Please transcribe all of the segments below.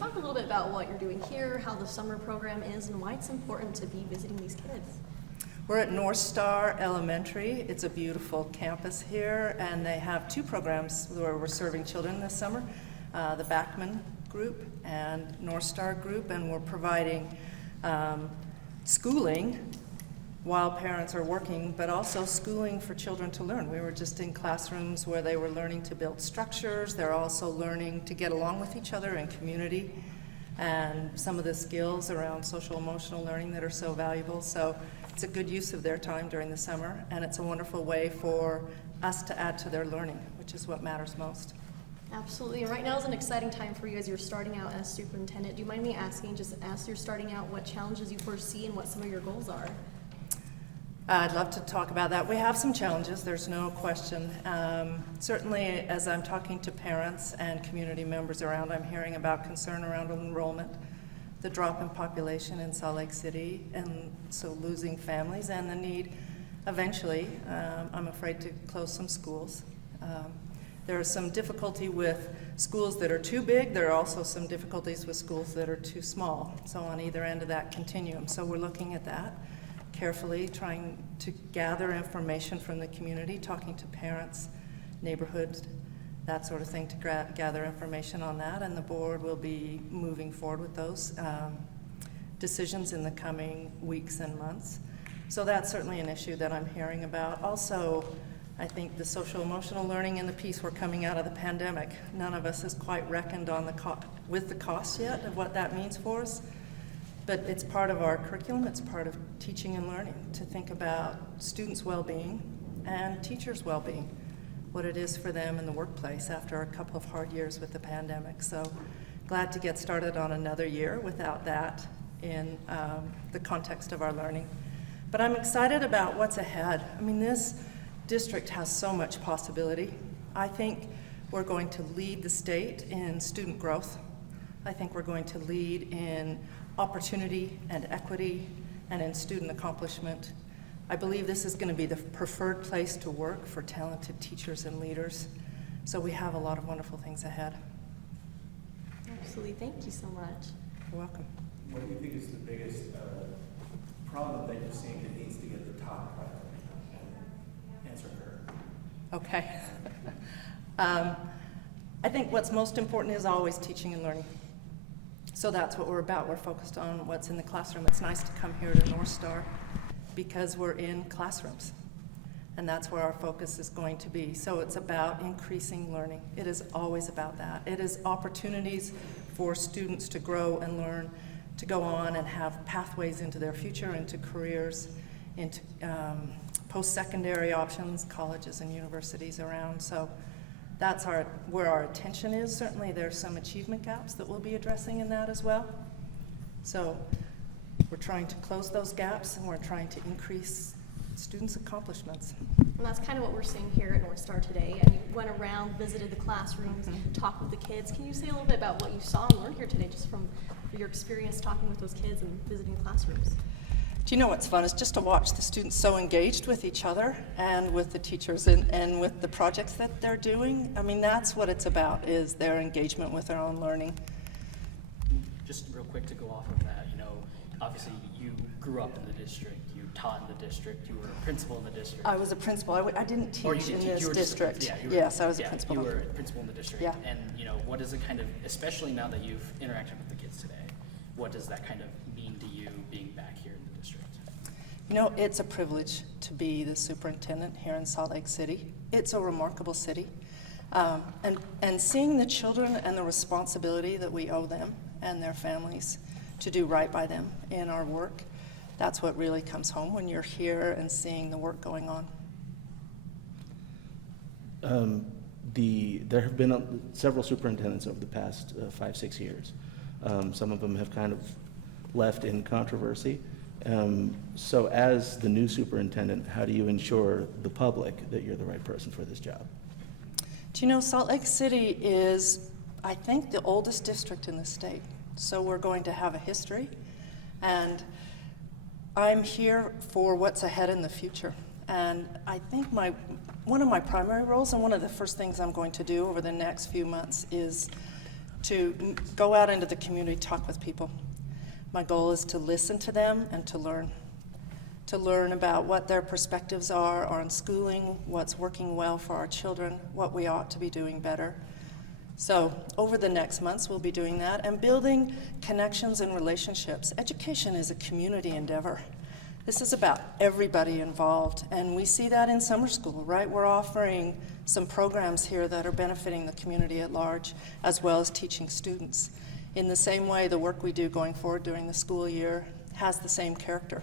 talk a little bit about what you're doing here, how the summer program is, and why it's important to be visiting these kids? We're at North Star Elementary. It's a beautiful campus here, and they have two programs where we're serving children this summer, the Backman group and North Star group, and we're providing schooling while parents are working, but also schooling for children to learn. We were just in classrooms where they were learning to build structures. They're also learning to get along with each other in community and some of the skills around social emotional learning that are so valuable. So it's a good use of their time during the summer, and it's a wonderful way for us to add to their learning, which is what matters most. Absolutely. And right now is an exciting time for you as you're starting out as superintendent. Do you mind me asking, just as you're starting out, what challenges you foresee and what some of your goals are? I'd love to talk about that. We have some challenges, there's no question. Certainly, as I'm talking to parents and community members around, I'm hearing about concern around enrollment, the drop in population in Salt Lake City, and so losing families, and the need eventually, I'm afraid, to close some schools. There is some difficulty with schools that are too big. There are also some difficulties with schools that are too small, so on either end of that continuum. So we're looking at that carefully, trying to gather information from the community, talking to parents, neighborhoods, that sort of thing, to gather information on that, and the board will be moving forward with those decisions in the coming weeks and months. So that's certainly an issue that I'm hearing about. Also, I think the social emotional learning and the piece we're coming out of the pandemic, none of us has quite reckoned on with the costs yet of what that means for us. But it's part of our curriculum, it's part of teaching and learning to think about students' well-being and teachers' well-being, what it is for them in the workplace after a couple of hard years with the pandemic. So glad to get started on another year without that in the context of our learning. But I'm excited about what's ahead. I mean, this district has so much possibility. I think we're going to lead the state in student growth. I think we're going to lead in opportunity and equity and in student accomplishment. I believe this is going to be the preferred place to work for talented teachers and leaders. So we have a lot of wonderful things ahead. Absolutely. Thank you so much. You're welcome. What do you think is the biggest problem that you're seeing that needs to get the top priority? Answer her. Okay. I think what's most important is always teaching and learning. So that's what we're about. We're focused on what's in the classroom. It's nice to come here to North Star because we're in classrooms, and that's where our focus is going to be. So it's about increasing learning. It is always about that. It is opportunities for students to grow and learn, to go on and have pathways into their future, into careers, into post-secondary options, colleges and universities around. So that's where our attention is. Certainly there's some achievement gaps that we'll be addressing in that as well. So we're trying to close those gaps, and we're trying to increase students' accomplishments. And that's kind of what we're seeing here at North Star today. And you went around, visited the classrooms, talked with the kids. Can you say a little bit about what you saw and learned here today, just from your experience talking with those kids and visiting classrooms? Do you know what's fun is just to watch the students so engaged with each other and with the teachers and with the projects that they're doing. I mean, that's what it's about, is their engagement with their own learning. Just real quick to go off of that, obviously you grew up in the district, you taught in the district, you were a principal in the district. I was a principal. I didn't teach in this district. Yes, I was a principal. You were a principal in the district. Yeah. And what is it kind of, especially now that you've interacted with the kids today, what does that kind of mean to you being back here in the district? It's a privilege to be the superintendent here in Salt Lake City. It's a remarkable city. And seeing the children and the responsibility that we owe them and their families to do right by them in our work, that's what really comes home when you're here and seeing the work going on. There have been several superintendents over the past 5-6 years. Some of them have kind of left in controversy. So as the new superintendent, how do you ensure the public that you're the right person for this job? Do you know, Salt Lake City is, I think, the oldest district in the state. So we're going to have a history, and I'm here for what's ahead in the future. And I think one of my primary roles, and one of the first things I'm going to do over the next few months, is to go out into the community, talk with people. My goal is to listen to them and to learn about what their perspectives are on schooling, what's working well for our children, what we ought to be doing better. So over the next months, we'll be doing that and building connections and relationships. Education is a community endeavor. This is about everybody involved, and we see that in summer school, right? We're offering some programs here that are benefiting the community at large, as well as teaching students. In the same way, the work we do going forward during the school year has the same character.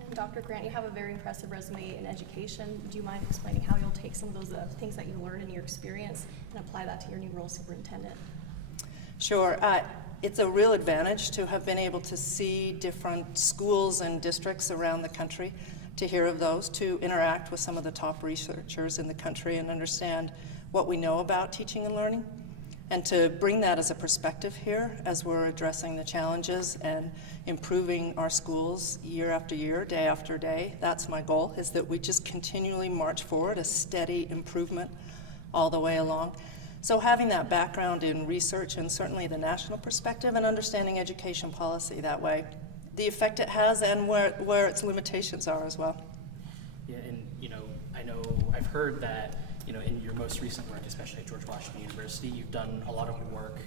And Dr. Grant, you have a very impressive resume in education. Do you mind explaining how you'll take some of those things that you learned in your experience and apply that to your new role as superintendent? Sure. It's a real advantage to have been able to see different schools and districts around the country, to hear of those, to interact with some of the top researchers in the country and understand what we know about teaching and learning, and to bring that as a perspective here as we're addressing the challenges and improving our schools year after year, day after day. That's my goal, is that we just continually march forward, a steady improvement all the way along. So having that background in research and certainly the national perspective and understanding education policy that way, the effect it has and where its limitations are as well. Yeah, and I know I've heard that, in your most recent work, especially at George Washington University, you've done a lot of work,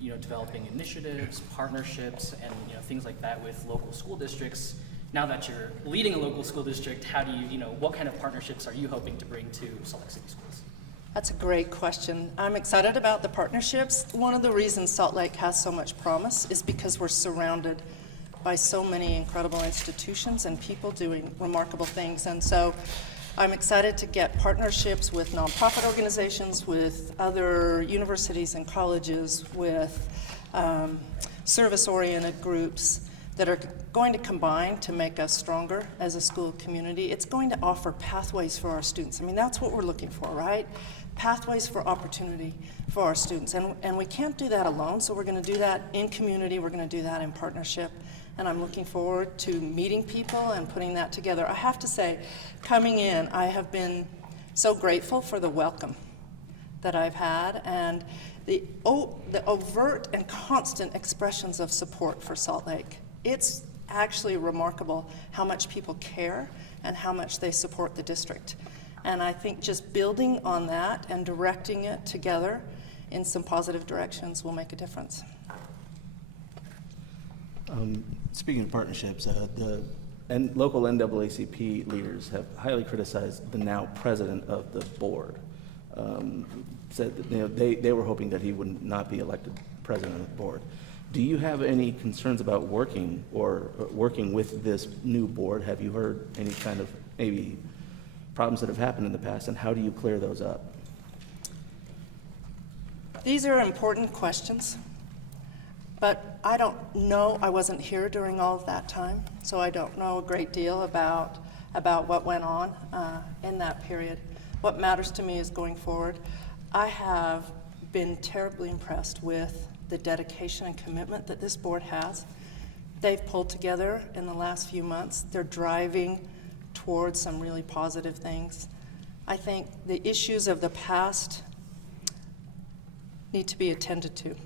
developing initiatives, partnerships, and things like that with local school districts. Now that you're leading a local school district, how do you, what kind of partnerships are you hoping to bring to Salt Lake City schools? That's a great question. I'm excited about the partnerships. One of the reasons Salt Lake has so much promise is because we're surrounded by so many incredible institutions and people doing remarkable things. And so I'm excited to get partnerships with nonprofit organizations, with other universities and colleges, with service-oriented groups that are going to combine to make us stronger as a school community. It's going to offer pathways for our students. I mean, that's what we're looking for, right? Pathways for opportunity for our students. And we can't do that alone, so we're going to do that in community. We're going to do that in partnership. And I'm looking forward to meeting people and putting that together. I have to say, coming in, I have been so grateful for the welcome that I've had and the overt and constant expressions of support for Salt Lake. It's actually remarkable how much people care and how much they support the district. And I think just building on that and directing it together in some positive directions will make a difference. Speaking of partnerships, the local NAACP leaders have highly criticized the now president of the board. Said that they were hoping that he would not be elected president of the board. Do you have any concerns about working with this new board? Have you heard any kind of maybe problems that have happened in the past, and how do you clear those up? These are important questions, but I don't know. I wasn't here during all of that time, so I don't know a great deal about what went on in that period. What matters to me is going forward. I have been terribly impressed with the dedication and commitment that this board has. They've pulled together in the last few months. They're driving towards some really positive things. I think the issues of the past need to be attended to.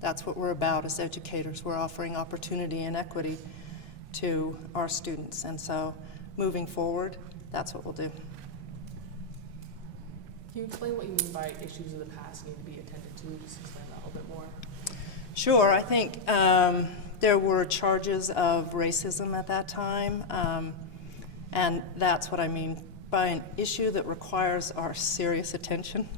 That's what we're about as educators. We're offering opportunity and equity to our students. And so moving forward, that's what we'll do. Can you explain what you mean by issues of the past need to be attended to? Just explain that a little bit more. Sure. I think there were charges of racism at that time, and that's what I mean by an issue that requires our serious attention,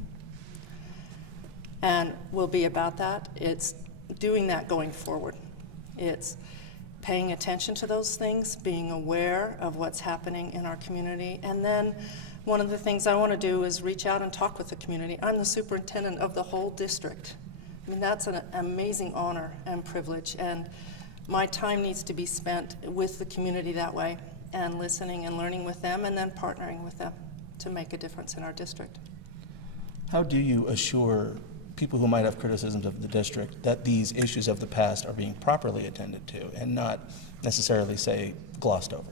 and we'll be about that. It's doing that going forward. It's paying attention to those things, being aware of what's happening in our community, and then one of the things I want to do is reach out and talk with the community. I'm the superintendent of the whole district. I mean, that's an amazing honor and privilege, and my time needs to be spent with the community that way, and listening and learning with them, and then partnering with them to make a difference in our district. How do you assure people who might have criticisms of the district that these issues of the past are being properly attended to and not necessarily, say, glossed over?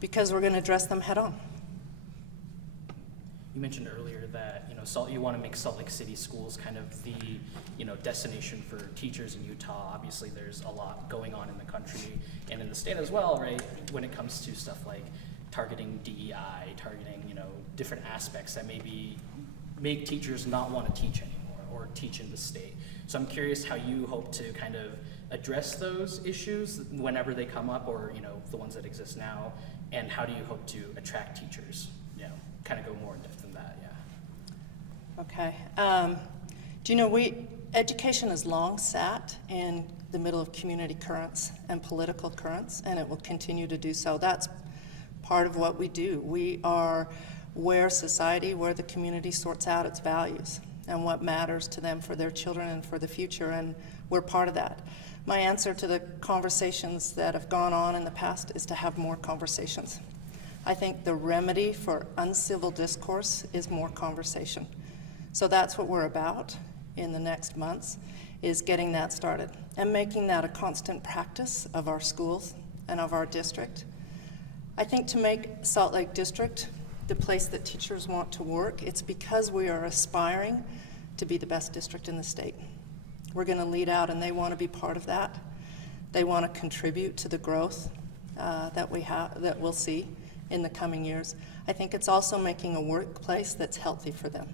Because we're going to address them head on. You mentioned earlier that, you want to make Salt Lake City schools kind of the, destination for teachers in Utah. Obviously, there's a lot going on in the country and in the state as well, right? When it comes to stuff like targeting DEI, targeting, different aspects that maybe make teachers not want to teach anymore or teach in the state. So I'm curious how you hope to kind of address those issues whenever they come up, or, the ones that exist now, and how do you hope to attract teachers? Kind of go more in depth than that, yeah. Okay. Do you know, education has long sat in the middle of community currents and political currents, and it will continue to do so. That's part of what we do. We are where the community sorts out its values and what matters to them for their children and for the future, and we're part of that. My answer to the conversations that have gone on in the past is to have more conversations. I think the remedy for uncivil discourse is more conversation. So that's what we're about in the next months, is getting that started and making that a constant practice of our schools and of our district. I think to make Salt Lake District the place that teachers want to work, it's because we are aspiring to be the best district in the state. We're going to lead out, and they want to be part of that. They want to contribute to the growth that we'll see in the coming years. I think it's also making a workplace that's healthy for them.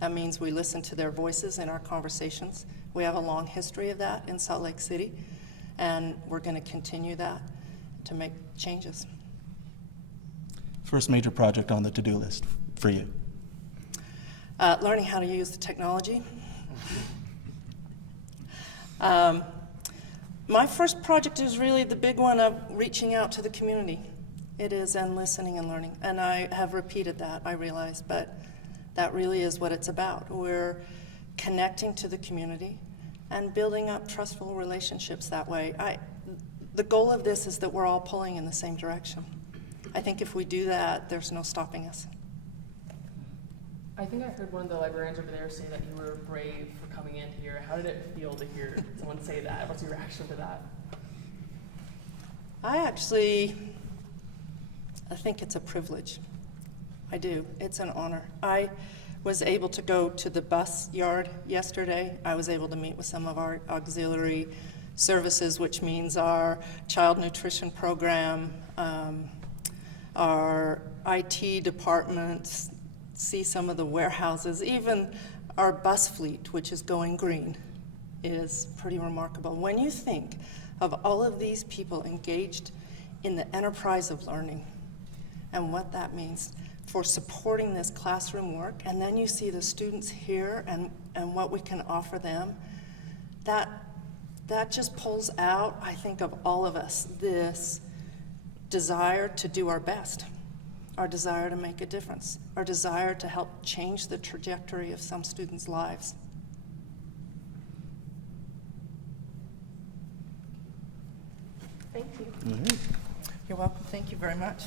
That means we listen to their voices in our conversations. We have a long history of that in Salt Lake City, and we're going to continue that to make changes. First major project on the to-do list for you? Learning how to use the technology. My first project is really the big one of reaching out to the community. It is, and listening and learning. And I have repeated that, I realize, but that really is what it's about. We're connecting to the community and building up trustful relationships that way. The goal of this is that we're all pulling in the same direction. I think if we do that, there's no stopping us. I think I heard one of the librarians over there say that you were brave for coming in here. How did it feel to hear someone say that? What's your reaction to that? I think it's a privilege. I do. It's an honor. I was able to go to the bus yard yesterday. I was able to meet with some of our auxiliary services, which means our child nutrition program, our IT department, see some of the warehouses, even our bus fleet, which is going green, is pretty remarkable. When you think of all of these people engaged in the enterprise of learning and what that means for supporting this classroom work, and then you see the students here and what we can offer them, that just pulls out, I think, of all of us, this desire to do our best, our desire to make a difference, our desire to help change the trajectory of some students' lives. Thank you. All right. You're welcome. Thank you very much.